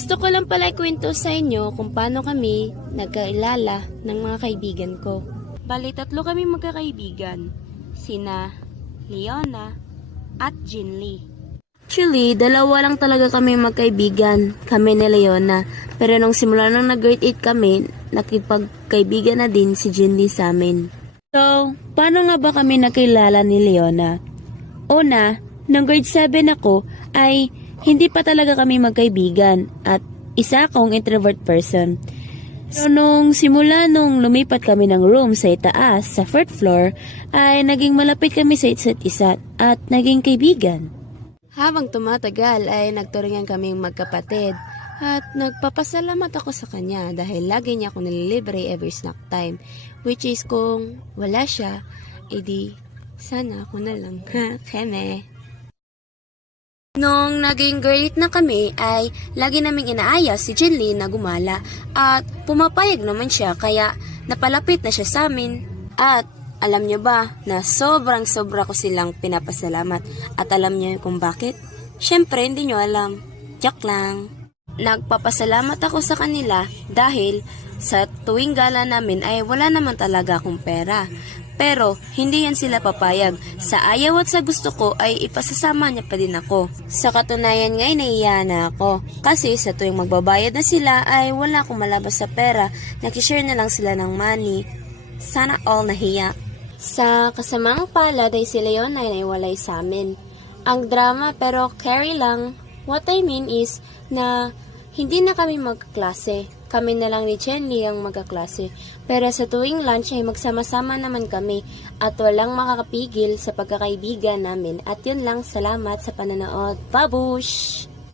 Gusto ko lang pala ikwento sa inyo kung paano kami nagkailala ng mga kaibigan ko. Bali, 3 kami magkakaibigan. Sina Leona at Jinly. Actually, 2 lang talaga kami magkaibigan, kami ni Leona. Pero nung simula nung nag-grade 8 kami, nakipagkaibigan na din si Jinly sa amin. So, paano nga ba kami nagkilala ni Leona? Una, nung grade 7 ako, ay hindi pa talaga kami magkaibigan at isa akong introvert person. So, nung lumipat kami ng room sa itaas, sa 4th floor, ay naging malapit kami sa isa't isa at naging kaibigan. Habang tumatagal ay nagturingan kaming magkapatid at nagpapasalamat ako sa kanya dahil lagi niya ako nililibre every snack time. Which is kung wala siya, edi sana ako na lang. Keme. Nung naging grade na kami ay lagi naming inaayos si Jinly na gumala at pumapayag naman siya kaya napalapit na siya sa amin. At alam niyo ba na sobrang sobra ko silang pinapasalamat at alam niyo kung bakit? Syempre hindi niyo alam. Joke lang. Nagpapasalamat ako sa kanila dahil sa tuwing gala namin ay wala naman talaga akong pera. Pero, hindi yan sila papayag. Sa ayaw at sa gusto ko ay ipasasama niya pa din ako. Sa katunayan ngayon, naiiya na ako. Kasi sa tuwing magbabayad na sila ay wala akong malabas sa pera. Nakishare na lang sila ng money. Sana all nahiya. Sa kasamang palad ay si Leon ay naiwalay sa amin. Ang drama pero carry lang. What I mean is na hindi na kami magkaklase. Kami na lang ni Jinly ang magkaklase. Pero sa tuwing lunch ay magsama-sama naman kami at walang makakapigil sa pagkakaibigan namin. At yun lang, salamat sa pananood. Babush!